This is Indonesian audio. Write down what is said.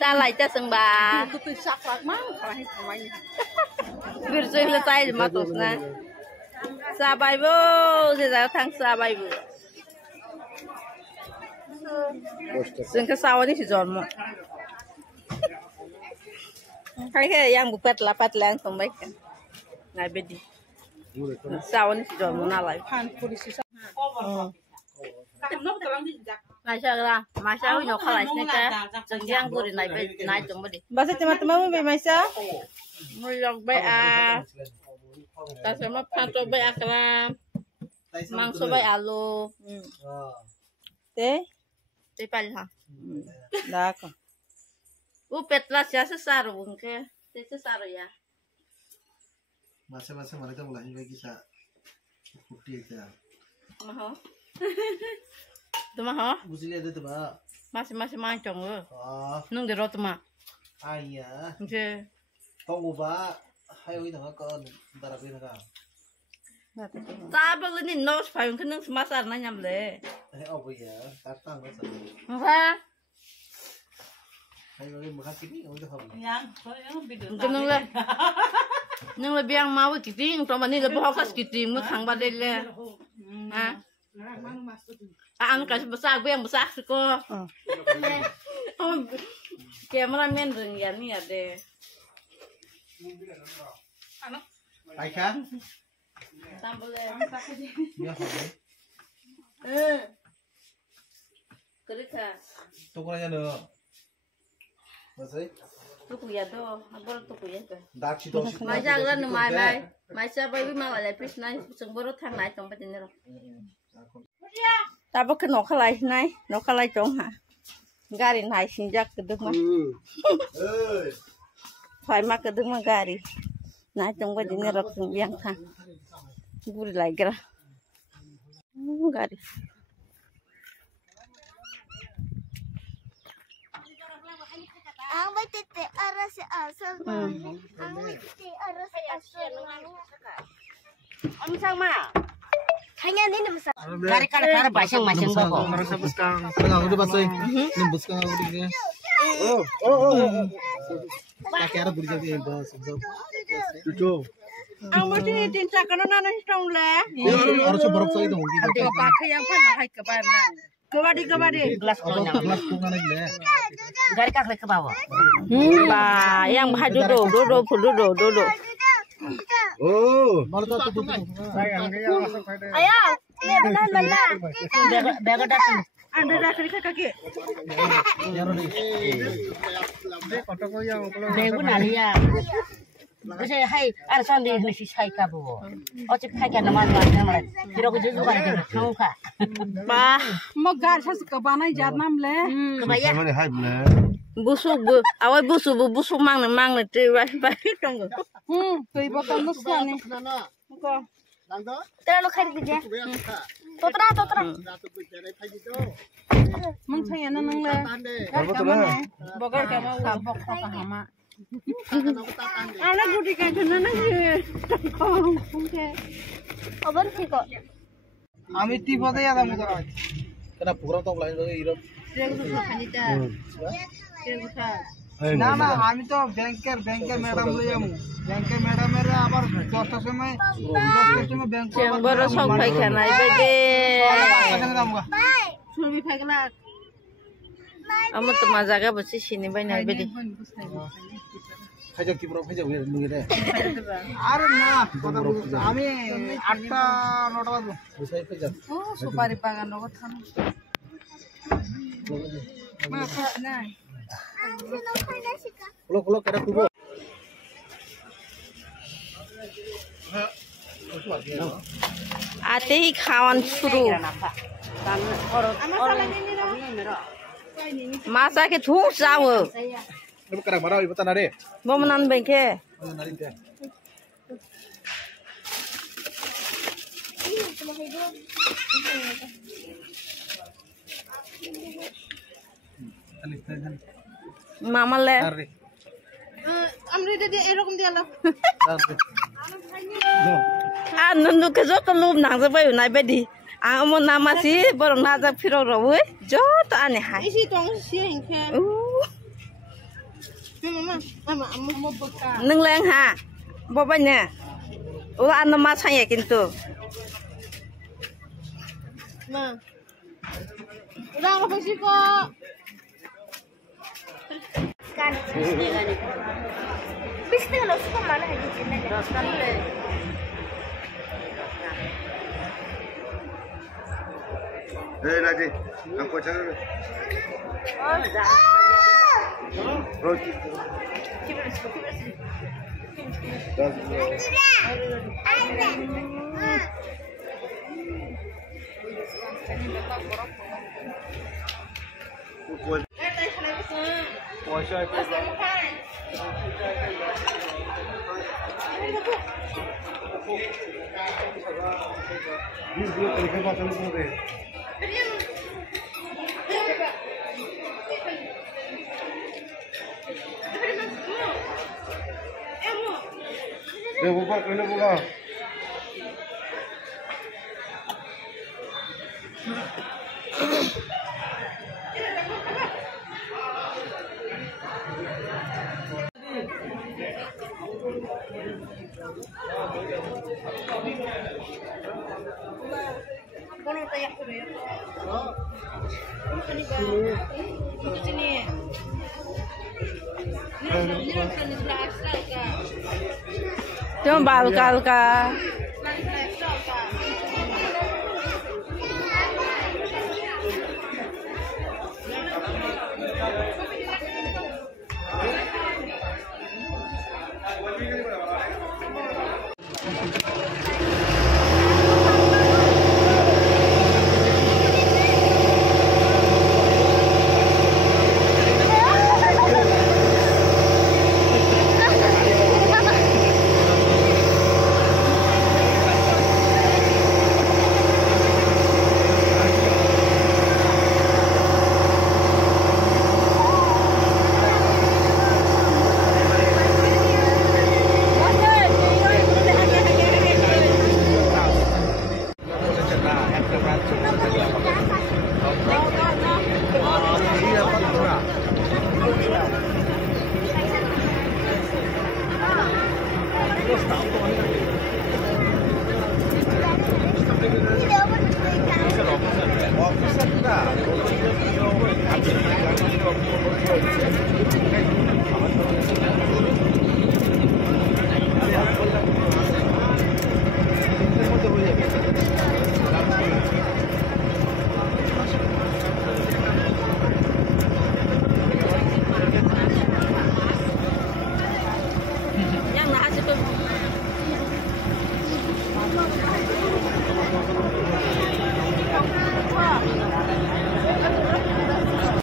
Salai ta sembah. Itu saklak mang kalahin semuanya. Bersih letai matusna. Sabai bu, saya thang sabai bu. Sengke sawan ni si John mo. Kaya yang bupat lapat lang tombay kan. Ngai bedi. Sawan ni si John mo na lai. Han polisi sa. Masya huy nhok khalai sne ka. Jengjang guri nai be nai tong bedi. Basa teman-teman be Maisa. Mulok be a. Kasama panto be akram. Mangso be alu. Te? Te pal ha. D'accord. Petla sia sesaru ke. Te sesaru ya. Masa-masa mana tu mulai lagi sa putih tu. Maho. Tuma ho? Busili ada tu ba? Masih mancong lo. Ah, Nung di rotuma. ayah. Oke. Tunggu ba? Hayo itu nak kau darabin nak. Tabel ini nos payung kenang semasar nanya beli. Apa ya? Datang masa. Apa? Hayo lagi makan sini, kau tu apa? Kenang le. Nung lebih yang mau kiting, teman ini lebih hafaz kiting, mukang badai le. Ah. An kasih besar, gue yang besar sih kok. Kameramen dengan ni ada. Aikan? Sambal Ya, apa? Kerja. Tunggu aja no. Masih? Tuku ya do, abor tuku ya do. Dak situ. Macam orang numai, macam bayi malah lepis nai, semburu thang nai tong pati nero. Tapi kan nok kalai nai, nok kalai tong ha. Gari nai sinjak kedeng mah. Fai mak kedeng mah gari. Nai tong pati nero tong yang thang. Guri lagi lah. Gari. Ang tete aras asal. Ang tete aras asal. Om sang ma. Hanya ini besar. Gari cara basang-basang bago. Harus buskang. Sekarang udah basah. Ini buskang udah ini. Oh. Tak kira beri jadi bas. Cucu. Ang mo tinitin sa kanon na nang le. Harus berapa itu mungkin. Ate pakai yang pan makai ke bana. Kebadi. Gelas punya. Kelas pungan lagi deh. Gari kakek ke bawah. Bah, yang bah duduk. Oh, malu tak tutup. Ayo, ini benar. Bega datang. Anda dah kerja kaki. Begu nalia. Bisa hai, ada soal di sini hai kabu. Ocip hai kan nama nama. Kira aku juga ada tahu kah? Bah, Mau gar sa kebana jat nam le. kebaya. Mana hai boleh? Awal busuk mang nih, baik dong. Kau ibu kamu sana. Kau. Terlalu kari kerja. Totra. Mang saya nang le. Bogar kamu kabok hama. Ana gudi kan nana ye. Oke. Obat sih kok. Ami tipe deh ya kamu kau. Kena program tak lain lagi iram. না আমি তো ব্যাংকের ম্যাডাম লই আমু ব্যাংকের ম্যাডামের আবার 10টার সময় ব্যাংক বড় সব পায়খানা আইবে ছবি ফাইগলা আমার তো মাজাগা বসে সিনি বাইনা আইবে দি খাইজা কি প্রো খাইজা লুই রে আর না কথা বলছি আমি 8টা 9টা বাজে বুঝাই খাইজা ও সুপারি বাগান লগত খান মা না Pulo kada kubo. Ate khawan suru. Masa ke thung sawo. Ibu kada marau ibu tanare. Bo manan bengke. Nari teh. Mama le. আমরা এটা দিয়ে এরকম দিয়ে আলো Nundu ke zo to lum nang zabai unai bedi. Ang mo nama si borong najak phiro rawe jot ane hai. Isi tong si hingke. Mama, mama beka. Neng leng ha. Bapaknya. Ulah anu mas saya kintu. Ma. Udah apa sih kok? Kan. Bisa kalau suka mana aja sini. Nanti, aku cakap. Roti. Buka kena buka. Kono tayak ko ya. Sini ba? Sini. Ni selesai ka. Cuma balkal ka. Officer dah.